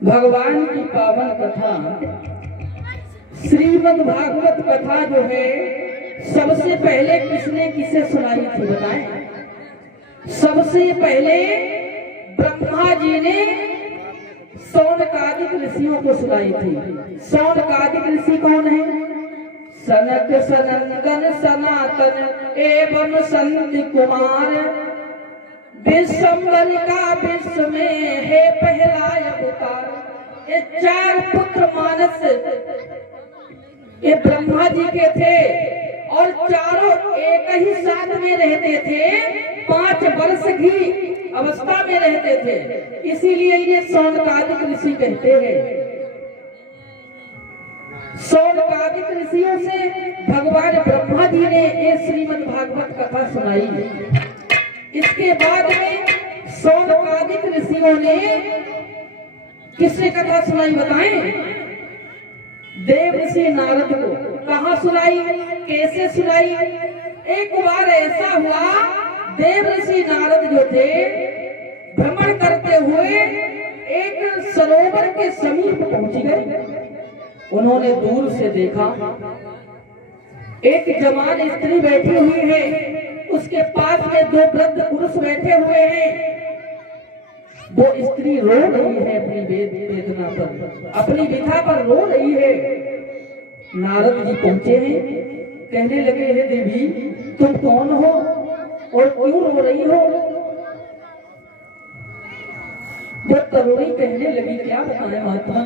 भगवान की पावन कथा श्रीमद् भागवत कथा जो है सबसे पहले किसे सुनाई थी बताएं? सबसे पहले ब्रह्मा जी ने सौनकादिक ऋषियों को सुनाई थी। सौनकादिक ऋषि कौन है? सनक सनंदन सनातन एवं संत कुमार विश्वम्भर का विश्व में है पहला अवतार। ये चार पुत्र मानस ये ब्रह्मा जी के थे और चारों एक ही साथ में रहते थे, 5 वर्ष की अवस्था में रहते थे, इसीलिए इन्हें सौनकादिक ऋषि कहते हैं। सौनकादिक ऋषियों से भगवान ब्रह्मा जी ने ये श्रीमद् भागवत कथा सुनाई। इसके बाद में सौनकादिक ऋषियों ने किससे कथा सुनाई बताएं? देव ऋषि नारद को। कहाँ सुनाई, कैसे सुनाई? एक बार ऐसा हुआ, देव ऋषि नारद जो थे भ्रमण करते हुए एक सरोवर के समीप पहुंच गए। उन्होंने दूर से देखा एक जवान स्त्री बैठी हुई है, उसके पास में 2 वृद्ध पुरुष बैठे हुए हैं। वो स्त्री रो रही है अपनी वेदना पर, अपनी व्यथा पर रो रही है। नारद जी पहुंचे हैं, कहने लगे, हे देवी तुम कौन हो और क्यों रो रही हो? वो तरुणी कहने लगी, क्या बताएं महात्मा,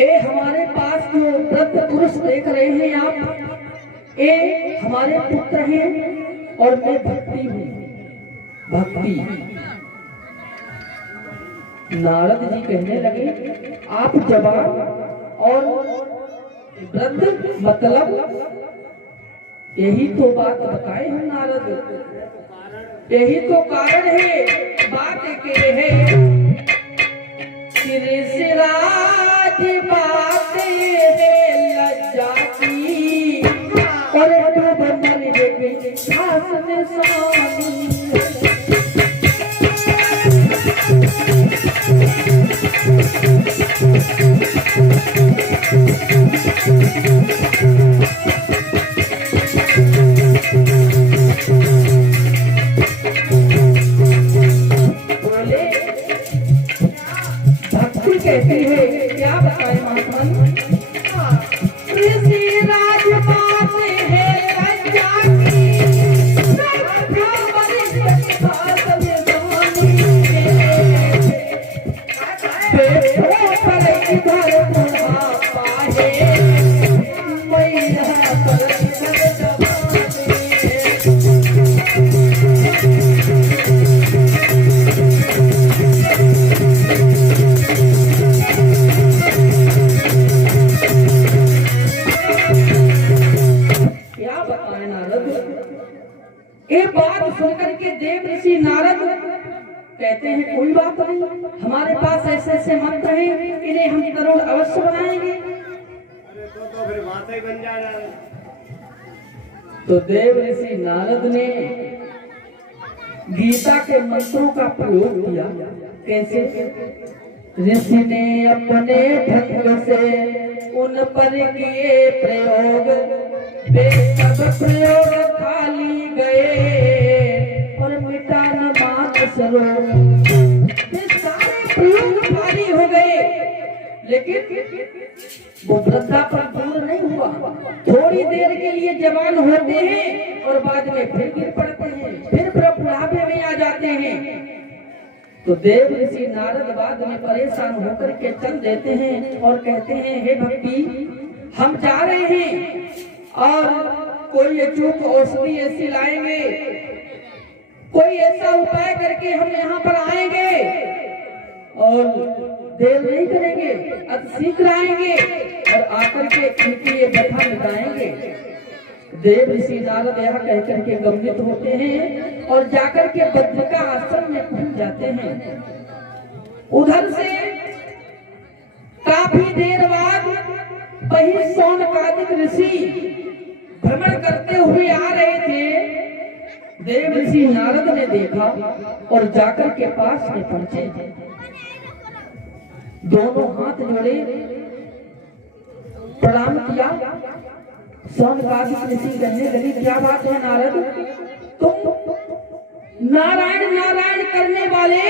ए हमारे पास जो वृद्ध पुरुष देख रहे हैं आप, ये हमारे पुत्र हैं और मैं भक्ति हूँ। भक्ति। नारद जी कहने लगे, आप जवान और वृद्ध, मतलब यही तो बात बताए हैं नारद, यही तो कारण है। बात के है ऋषिराज बातें है लज्जा की और भक्ति कहती है, क्या बताए महात्मा, कहते हैं कोई बात नहीं, हमारे पास ऐसे ऐसे मंत्र हैं, इन्हें हम तरुण अवश्य बनाएंगे। अरे तो फिर माता ही बन जाना। तो देव ऋषि नारद ने गीता के मंत्रों का प्रयोग किया। कैसे? ऋषि ने अपने ढंग से उन पर किए प्रयोग, वे सब प्रयोग खाली गए और मिटा न मानस रोग। वे सारे प्रयोग खाली हो गए, लेकिन वो वृद्धा पर दूर नहीं हुआ। थोड़ी देर के लिए जवान होते हैं और बाद में फिर गिर पड़ते हैं, फिर बुढ़ापे में आ जाते हैं। तो देव ऋषि नारद बाद में परेशान होकर के चल देते हैं और कहते हैं, हे भक्ति, हम जा रहे हैं और कोई अचूक औषधि ऐसी लाएंगे, कोई ऐसा उपाय करके हम यहाँ पर आएंगे और देर नहीं करेंगे, अति शीघ्र आएंगे और आकर के इनकी ये व्यथा मिटाएंगे। देव ऋषि नारद यह कहकर के गंभीर होते हैं और जाकर के बद्रिका आश्रम में पहुंच जाते हैं। उधर से काफी देर बाद वही शौनकादिक ऋषि भ्रमण करते हुए आ रहे थे। देव ऋषि नारद ने देखा और जाकर के पास में पहुंचे, दोनों हाथ जोड़े प्रणाम किया। शौनकादिक ऋषि कहने लगे, क्या बात है नारद, तुम नारायण नारायण करने वाले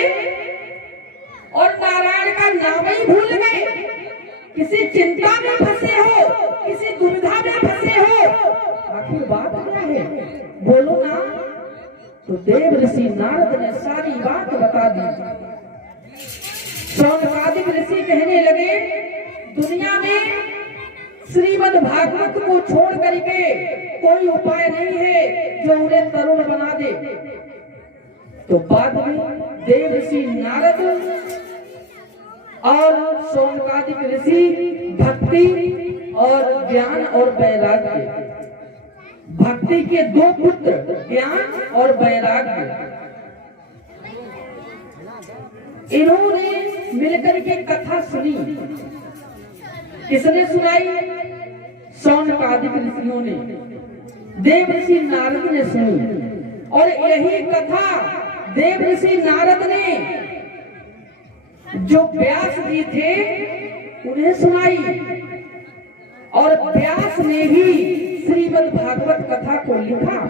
और नारायण का नाम ही भूल गए, किसी चिंता में फंसे हो, किसी दुविधा में फंसे हो, आखिर बात क्या है, बोलो ना। तो देव ऋषि नारद ने सारी बात बता दी। शौनकादिक ऋषि कहने लगे, दुनिया में श्रीमद् भागवत को छोड़ करके कोई उपाय नहीं है जो उन्हें तरुण बना दे। तो बाद में देव ऋषि नारद और शौनकादिक ऋषि भक्ति और ज्ञान और वैराग्य, भक्ति के दो पुत्र ज्ञान और वैराग्य, इन्होंने मिलकर के कथा सुनी। किसने सुनाई? शौनकादिक ऋषियों ने, देव ऋषि नारद ने सुनी। और यही कथा देव ऋषि नारद ने जो व्यास जी थे उन्हें सुनाई, और व्यास ने ही श्रीमद् भागवत कथा को लिखा।